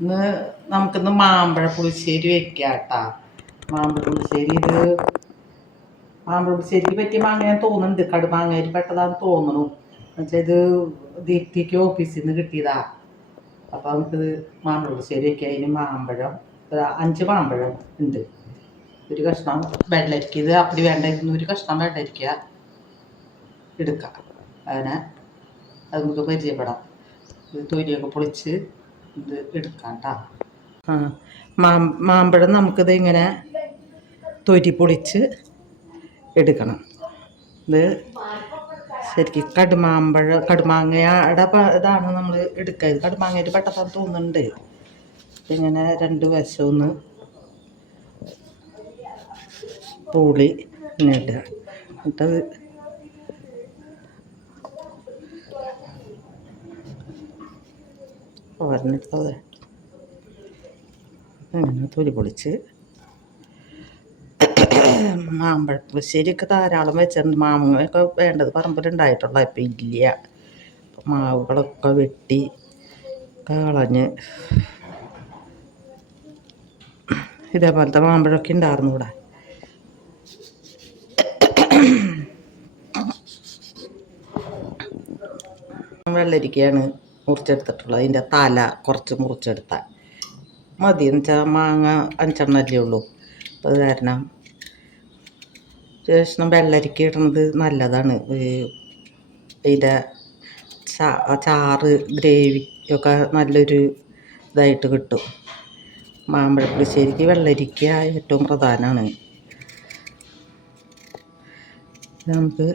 ഇന്ന് നമുക്കിന്ന് മാമ്പഴ പുളിശ്ശേരി വെക്കാം കേട്ടാ. മാമ്പഴ പുളിശ്ശേരി മാമ്പഴ പുളിശ്ശേരിക്ക് പറ്റിയ മാങ്ങ തോന്നുന്നുണ്ട്. കടുമാങ്ങയിൽ പെട്ടതാന്ന് തോന്നുന്നു. എന്നുവെച്ചാൽ ഇത് ദീപ്തിക്ക് ഓഫീസിൽ നിന്ന് കിട്ടിയതാ. അപ്പം നമുക്കിത് മാമ്പഴ പുളിശ്ശേരി വെക്കാം. അതിന് മാമ്പഴം 5 മാമ്പഴം ഉണ്ട്. ഒരു കഷ്ണം വെള്ളരിക്ക, ഇത് അപ്പടി വേണ്ടായിരുന്നു. ഒരു കഷ്ണം വെള്ളരിക്ക എടുക്കാം. അതിനെ അത് നമുക്ക് പരിചയപ്പെടാം. ഇത് തൊലിയൊക്കെ പൊളിച്ച് ഇത് എടുക്കാം കേട്ടോ. മാമ്പഴം നമുക്കിത് ഇങ്ങനെ തൊലി പൊളിച്ച് എടുക്കണം. ഇത് ശരിക്കും കടുമാങ്ങയുടെ ഇതാണ് നമ്മൾ എടുക്കുക. ഇത് കടുമാങ്ങയുടെ പെട്ടെന്ന് തോന്നുന്നുണ്ട്. ഇങ്ങനെ 2 വശമൊന്ന് പൂളി ഇങ്ങനെ ഇടുക. എന്നിട്ടത് പറഞ്ഞിട്ടത് അങ്ങനെ തൊലി പൊളിച്ച് മാമ്പഴ പുളിശ്ശേരിയൊക്കെ ധാരാളം വെച്ചിട്ടുണ്ട്. മാങ്ങയൊക്കെ വേണ്ടത് പറമ്പിലുണ്ടായിട്ടുള്ള ഇപ്പം ഇല്ല. മാവുകളൊക്കെ വെട്ടി കളഞ്ഞ് ഇതേപോലത്തെ മാമ്പഴമൊക്കെ ഉണ്ടായിരുന്നു ഇവിടെ. വെള്ളരിക്കയാണ് മുറിച്ചെടുത്തിട്ടുള്ളത്. അതിൻ്റെ തല കുറച്ച് മുറിച്ചെടുത്താൽ മതി. എന്ന് വെച്ചാൽ മാങ്ങ 5 എണ്ണമല്ലേ ഉള്ളൂ. അപ്പോൾ അത് കാരണം ശേഷം വെള്ളരിക്ക ഇടുന്നത് നല്ലതാണ്. ഇതിൻ്റെ ചാറ് ഗ്രേവി ഒക്കെ നല്ലൊരു ഇതായിട്ട് കിട്ടും. മാമ്പഴ പുളിശ്ശേരിക്ക് വെള്ളരിക്ക ഏറ്റവും പ്രധാനമാണ്. നമുക്ക്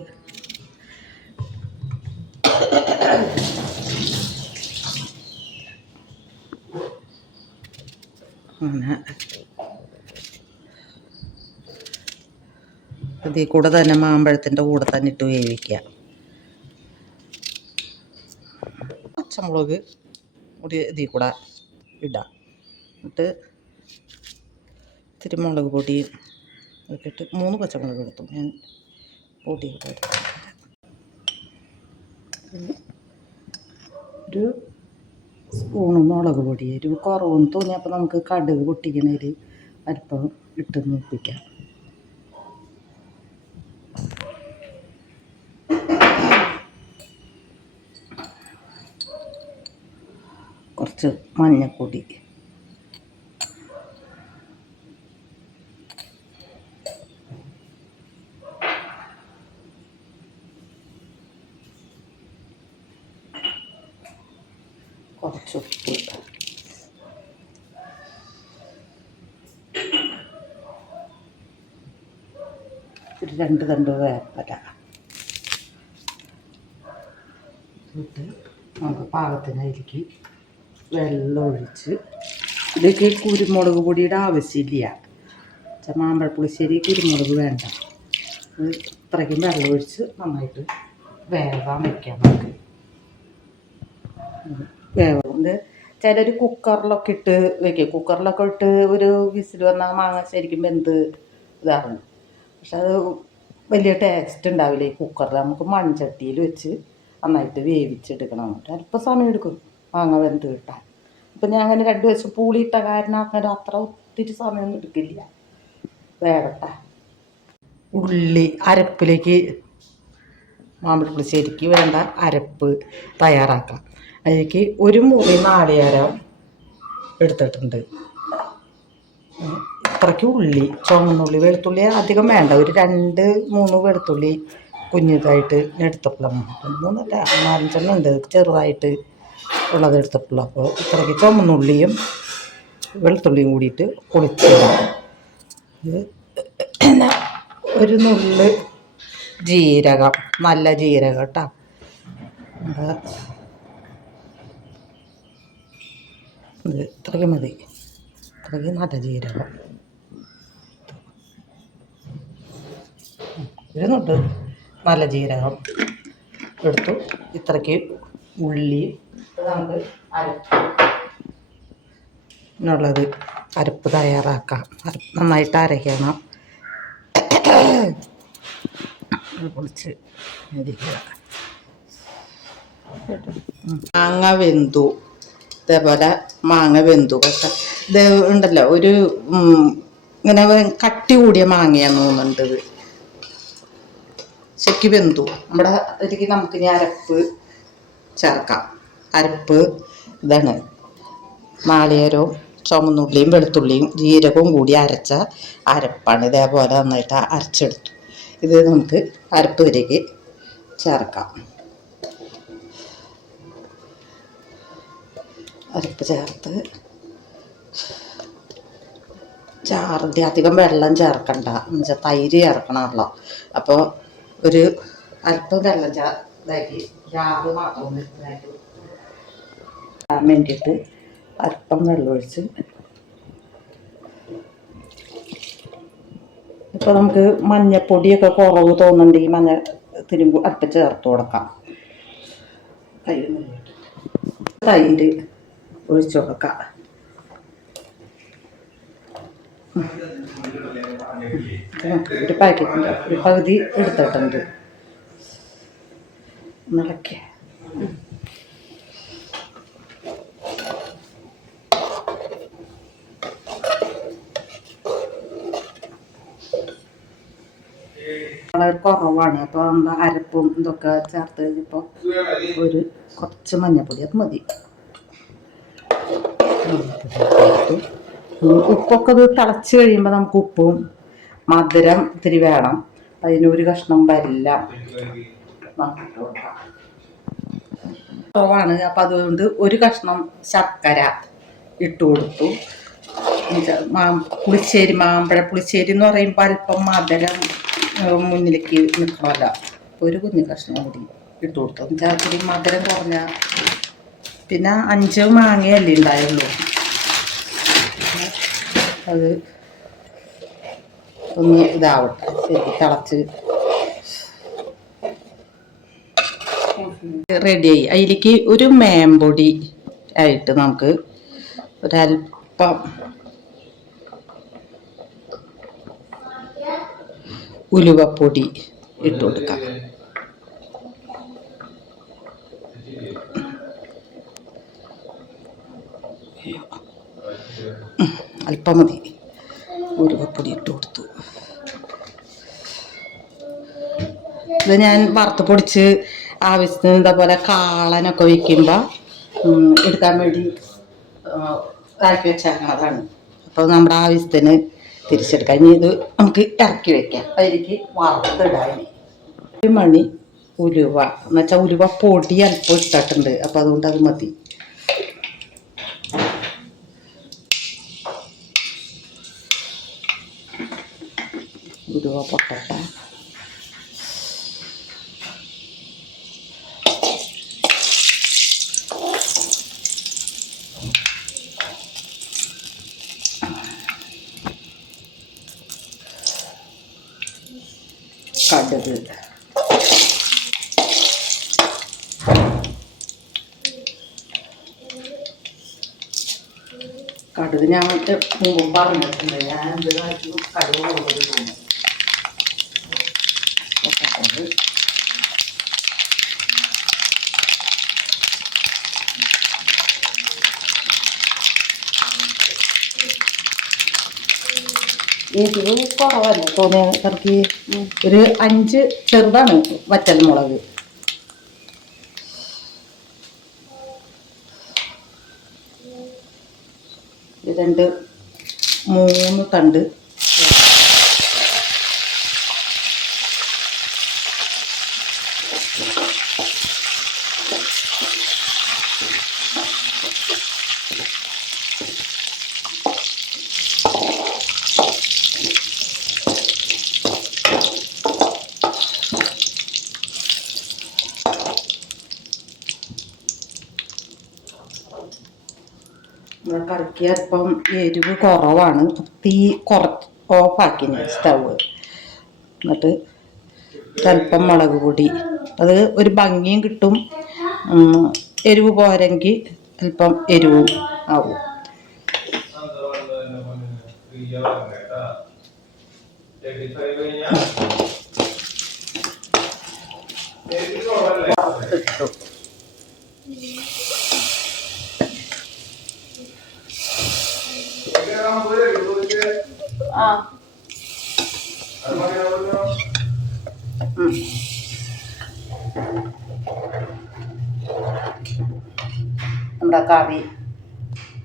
അങ്ങനെ ഇതിൽ കൂടെ തന്നെ മാമ്പഴത്തിൻ്റെ കൂടെ തന്നെ ഇട്ട് വേവിക്കുക. പച്ചമുളക് കൂടി ഇതിൽ കൂടെ ഇടാം. എന്നിട്ട് ഇത്തിരി മുളക് പൊടി ഒക്കെ ഇട്ട് 3 പച്ചമുളക് എടുത്തു ഞാൻ പൊടിയൊക്കെ എടുത്തു. ഒരു സ്പൂണ് മുളക് പൊടി ഒരു കുറവെന്ന് തോന്നിയപ്പോൾ നമുക്ക് കടുക് പൊട്ടിക്കണതിൽ അല്പം ഇട്ട് മൂപ്പിക്കാം. കുറച്ച് മഞ്ഞൾപ്പൊടി, കുറച്ച് ഉപ്പ്, ഒരു 2 തണ്ട് വേപ്പില ഇട്ട് നമുക്ക് പാകത്തിനരിക്ക് വെള്ളം ഒഴിച്ച്. ഇതൊക്കെ കുരുമുളക് പൊടിയുടെ ആവശ്യമില്ല. മാമ്പഴ പുളിശ്ശേരി കുരുമുളക് വേണ്ട. ഇത് ഇത്രയ്ക്കും വെള്ളം ഒഴിച്ച് നന്നായിട്ട് വേവാൻ വയ്ക്കാം. നമുക്ക് വേവുന്നത് ചിലർ കുക്കറിലൊക്കെ ഇട്ട് വയ്ക്കും. കുക്കറിലൊക്കെ ഇട്ട് ഒരു വിസിൽ വന്നാൽ മാങ്ങ ശരിക്കും വെന്ത് ഇതാകും. പക്ഷെ അത് വലിയ ടേസ്റ്റ് ഉണ്ടാവില്ല ഈ കുക്കറിൽ. നമുക്ക് മൺചട്ടിയിൽ വെച്ച് നന്നായിട്ട് വേവിച്ചെടുക്കണം. അല്പം സമയം എടുക്കും മാങ്ങ വെന്ത് കിട്ടാൻ. ഇപ്പം ഞാൻ അങ്ങനെ 2 വശം പൂളിയിട്ട കാരണം അങ്ങനെ അത്ര ഒത്തിരി സമയമൊന്നും എടുക്കില്ല. വേകട്ടെ. ഉള്ളി അരപ്പിലേക്ക് മാമ്പഴ പുളിശ്ശേരിക്ക് വേണ്ട അരപ്പ് തയ്യാറാക്കാം. അതിലേക്ക് 1 മുറി നാളികേരം എടുത്തിട്ടുണ്ട്. ഇത്രയ്ക്ക് ഉള്ളി, ചുവന്നുള്ളി, വെളുത്തുള്ളി അധികം വേണ്ട. ഒരു 2-3 വെളുത്തുള്ളി കുഞ്ഞിതായിട്ട് എടുത്തിട്ടുള്ള 3-4 5 ഉണ്ട് ചെറുതായിട്ട് ഉള്ളത് എടുത്തിട്ടുള്ളൂ. അപ്പോൾ ഇത്രയ്ക്ക് ചുവന്നുള്ളിയും വെളുത്തുള്ളിയും കൂടിയിട്ട് പൊളിച്ചിടാം. പിന്നെ ഒരു നുള്ള് ജീരകം, നല്ല ജീരകം കേട്ടോ. ഇത് ഇത്രയ്ക്ക് മതി. ഇത്രയ്ക്ക് നല്ല ജീരകം. ഇരുന്നുണ്ട് നല്ല ജീരകം എടുത്തു. ഇത്രയ്ക്ക് ഉള്ളി നമുക്ക് അരപ്പുള്ളത് അരപ്പ് തയ്യാറാക്കാം. നന്നായിട്ട് അരയ്ക്കണം. പൊളിച്ച് ഇരിക്കുക. മാങ്ങ വെന്തു. ഇതേപോലെ മാങ്ങ വെന്തു. പക്ഷെ ഇത് ഉണ്ടല്ലോ ഒരു ഇങ്ങനെ കട്ടി കൂടിയ മാങ്ങയാന്ന് തോന്നുന്നുണ്ട്. ഇത് ശരിക്ക് വെന്തു. നമ്മുടെ ഇതിലേക്ക് നമുക്കിനി അരപ്പ് ചേർക്കാം. അരപ്പ് ഇതാണ് നാളികേരവും ചുമന്നുള്ളിയും വെളുത്തുള്ളിയും ജീരകവും കൂടി അരച്ച അരപ്പാണ്. ഇതേപോലെ നന്നായിട്ട് അരച്ചെടുത്തു. ഇത് നമുക്ക് അരപ്പ് ഇതിലേക്ക് ചേർക്കാം. അരപ്പ് ചേർത്ത് ചാറിൻ്റെ അധികം വെള്ളം ചേർക്കണ്ട, എന്നുവെച്ചാൽ തൈര് ചേർക്കണമല്ലോ. അപ്പോൾ ഒരു അല്പം വെള്ളം ഇതാക്കി ചാറ് മാത്രം ഇതാക്കി വേണ്ടിയിട്ട് അല്പം വെള്ളം ഒഴിച്ച് ഇപ്പോൾ നമുക്ക് മഞ്ഞപ്പൊടിയൊക്കെ കുറവ് തോന്നുന്നുണ്ടെങ്കിൽ മഞ്ഞ തിരുമ്പ് അല്പം ചേർത്ത് കൊടുക്കാം. തൈര് ഒഴിച്ചു കൊടുക്കാം. ഒരു പാക്കറ്റിൻ്റെ ഒരു പകുതി എടുത്തിട്ടുണ്ട്. നിറയ്ക്കുക. വളരെ കുറവാണ്. അപ്പോൾ നമ്മൾ അരപ്പും ഇതൊക്കെ ചേർത്ത് കഴിഞ്ഞപ്പോൾ ഒരു കുറച്ച് മഞ്ഞൾപ്പൊടി അത് മതി. ഉപ്പൊക്കെ ഇത് തിളച്ച് കഴിയുമ്പോൾ നമുക്ക് ഉപ്പും മധുരം ഇത്തിരി വേണം. അതിനൊരു കഷ്ണം വെല്ലം നോക്കിയിട്ട് കൊടുക്കാം. കുറവാണ്. അപ്പം അതുകൊണ്ട് ഒരു കഷ്ണം ശർക്കര ഇട്ട് കൊടുത്തു. പുളിശ്ശേരി മാമ്പഴ പുളിശ്ശേരി എന്ന് പറയുമ്പോൾ അല്പം മധുരം മുന്നിലേക്ക് നിൽക്കണമല്ലോ. ഒരു കുഞ്ഞു കഷ്ണം കൂടി ഇട്ട് കൊടുത്തു. എന്നുവെച്ചാൽ മധുരം കുറഞ്ഞ പിന്നെ 5 മാങ്ങയല്ലേ ഉണ്ടായുള്ളൂ. അത് ഒന്ന് ഇതാവട്ടെ, ശരി തിളച്ച് റെഡിയായി. അതിലേക്ക് ഒരു മേമ്പൊടി ആയിട്ട് നമുക്ക് ഒരല്പം ഉലുവപ്പൊടി ഇട്ട് കൊടുക്കാം. അല്പം മതി. ഉലുവപ്പൊടി ഇട്ട് കൊടുത്തു. ഇത് ഞാൻ വറുത്ത് പൊടിച്ച് ആവശ്യത്തിന് ഇതേപോലെ കാളനൊക്കെ വയ്ക്കുമ്പോൾ എടുക്കാൻ വേണ്ടി ഇതാക്കി വെച്ചേക്കണതാണ്. അപ്പോൾ നമ്മുടെ ആവശ്യത്തിന് തിരിച്ചെടുക്കാം. ഇനി ഇത് നമുക്ക് ഇറക്കി വയ്ക്കാം. അതിലേക്ക് വറുത്തിടാൻ ഒരു മണി ഉലുവ എന്നുവെച്ചാൽ ഉലുവ പൊടി അല്പം ഇട്ടിട്ടുണ്ട്. അപ്പോൾ അതുകൊണ്ട് അത് മതി. ഉലുവ പൊട്ടട്ടെ. കടുക്, കടുക് ഞാൻ മുമ്പ് പറഞ്ഞിട്ടുണ്ട്. ഞാൻ എന്ത് കാലത്തും കടുക് കൂടുതൽ തോന്നും. എരിവ് കുറവല്ലേ തോന്നിയ കറക്കി. ഒരു 5 ചെറുതാണ് വറ്റൽ മുളക്. രണ്ട് 3 തണ്ട് കറക്കി. അല്പം എരിവ് കുറവാണ്. തീ കുറച്ച് ഓഫാക്കിന് സ്റ്റവ്. എന്നിട്ട് അല്പം മുളക് പൊടി, അത് ഒരു ഭംഗിയും കിട്ടും. എരിവ് പോരെങ്കിൽ അല്പം എരിവും ആവും. ആ നമ്മുടെ കറി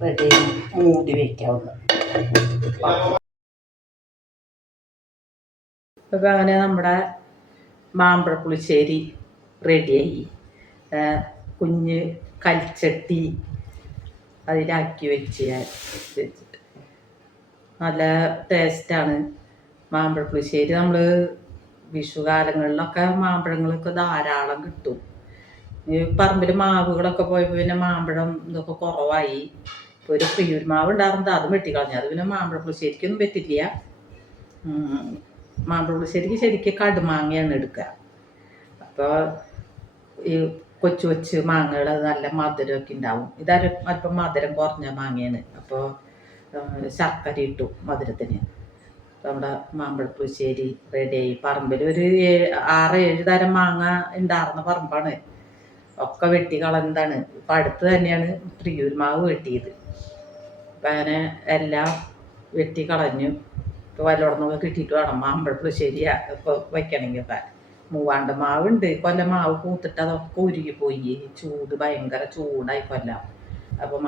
റെഡി മൂടി വയ്ക്കാവുന്ന. അപ്പം അങ്ങനെ നമ്മുടെ മാമ്പഴ പുളിശ്ശേരി റെഡിയായി. കുഞ്ഞ് കൽച്ചട്ടി അതിലാക്കി വെച്ചിട്ട് നല്ല ടേസ്റ്റാണ് മാമ്പഴ പുളിശ്ശേരി. നമ്മൾ വിഷുകാലങ്ങളിലൊക്കെ മാമ്പഴങ്ങളൊക്കെ ധാരാളം കിട്ടും. ഈ പറമ്പിൽ മാവുകളൊക്കെ പോയപ്പോൾ പിന്നെ മാമ്പഴം ഇതൊക്കെ കുറവായി. ഇപ്പോൾ ഒരു പ്രിയൂർ മാവ് ഉണ്ടായിരുന്നത് അത് വെട്ടിക്കളഞ്ഞു. അത് പിന്നെ മാമ്പഴ പുളിശ്ശേരിക്കൊന്നും പറ്റില്ല. മാമ്പഴ പുളിശ്ശേരിക്ക് ശരിക്കും കടുമാങ്ങയാണ് എടുക്കുക. അപ്പോൾ ഈ കൊച്ചു കൊച്ചു മാങ്ങകൾ നല്ല മധുരമൊക്കെ ഉണ്ടാവും. അല്പം മധുരം കുറഞ്ഞ മാങ്ങയാണ്. അപ്പോൾ ശർക്കര ഇട്ടു മധുരത്തിന്. നമ്മുടെ മാമ്പഴ പുളിശ്ശേരി റെഡിയായി. പറമ്പിൽ ഒരു 6-7 തരം മാങ്ങ ഉണ്ടായിരുന്ന പറമ്പാണ്. ഒക്കെ വെട്ടി കളഞ്ഞതാണ്. ഇപ്പം അടുത്ത് തന്നെയാണ് പ്രിയൂർ മാവ് വെട്ടിയത്. അപ്പം അങ്ങനെ എല്ലാം വെട്ടി കളഞ്ഞു. ഇപ്പോൾ വല്ലയിടന്നൊക്കെ കിട്ടിയിട്ട് വേണം മാമ്പഴ പുളിശ്ശേരി ഇപ്പോൾ വയ്ക്കണമെങ്കിൽ. മൂവാണ്ട മാവുണ്ട്. കൊല്ലം മാവ് പൂത്തിട്ട് അതൊക്കെ ഉരുകിപ്പോയി. ചൂട് ഭയങ്കര ചൂടായി കൊല്ലം. അപ്പോൾ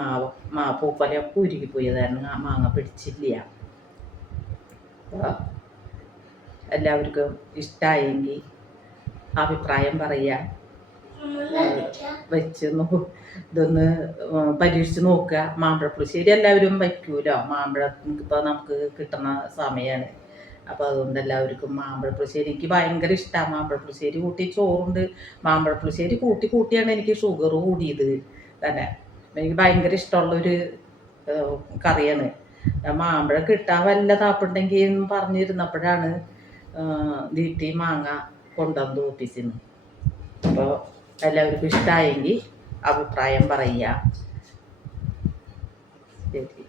പൂക്കൊലയൊക്കെ ഉരുകിപ്പോയി. കാരണം മാങ്ങ പിടിച്ചില്ല. എല്ലാവർക്കും ഇഷ്ടമായെങ്കിൽ അഭിപ്രായം പറയുക. വെച്ച് ഇതൊന്ന് പരീക്ഷിച്ച് നോക്കുക. മാമ്പഴ പുളിശ്ശേരി എല്ലാവരും വയ്ക്കൂലോ. മാമ്പഴം ഇപ്പോൾ നമുക്ക് കിട്ടുന്ന സമയമാണ്. അപ്പോൾ അതുകൊണ്ട് എല്ലാവർക്കും മാമ്പഴ പുളിശ്ശേരി എനിക്ക് ഭയങ്കര ഇഷ്ടമാണ്. മാമ്പഴ പുളിശ്ശേരി കൂട്ടി ചോറുണ്ട്. മാമ്പഴ പുളിശ്ശേരി കൂട്ടിയാണ് എനിക്ക് ഷുഗർ കൂടിയത് തന്നെ. എനിക്ക് ഭയങ്കര ഇഷ്ടമുള്ളൊരു കറിയാണ്. മാമ്പഴം കിട്ടാൻ വല്ല താപ്പുണ്ടെങ്കിൽ എന്ന് പറഞ്ഞിരുന്നപ്പോഴാണ് വീട്ടിൽ മാങ്ങ കൊണ്ടുവന്നു ഓഫീസിൽ നിന്ന്. അപ്പോൾ എല്ലാവർക്കും ഇഷ്ടമായെങ്കിൽ അഭിപ്രായം പറയുക. ശരി.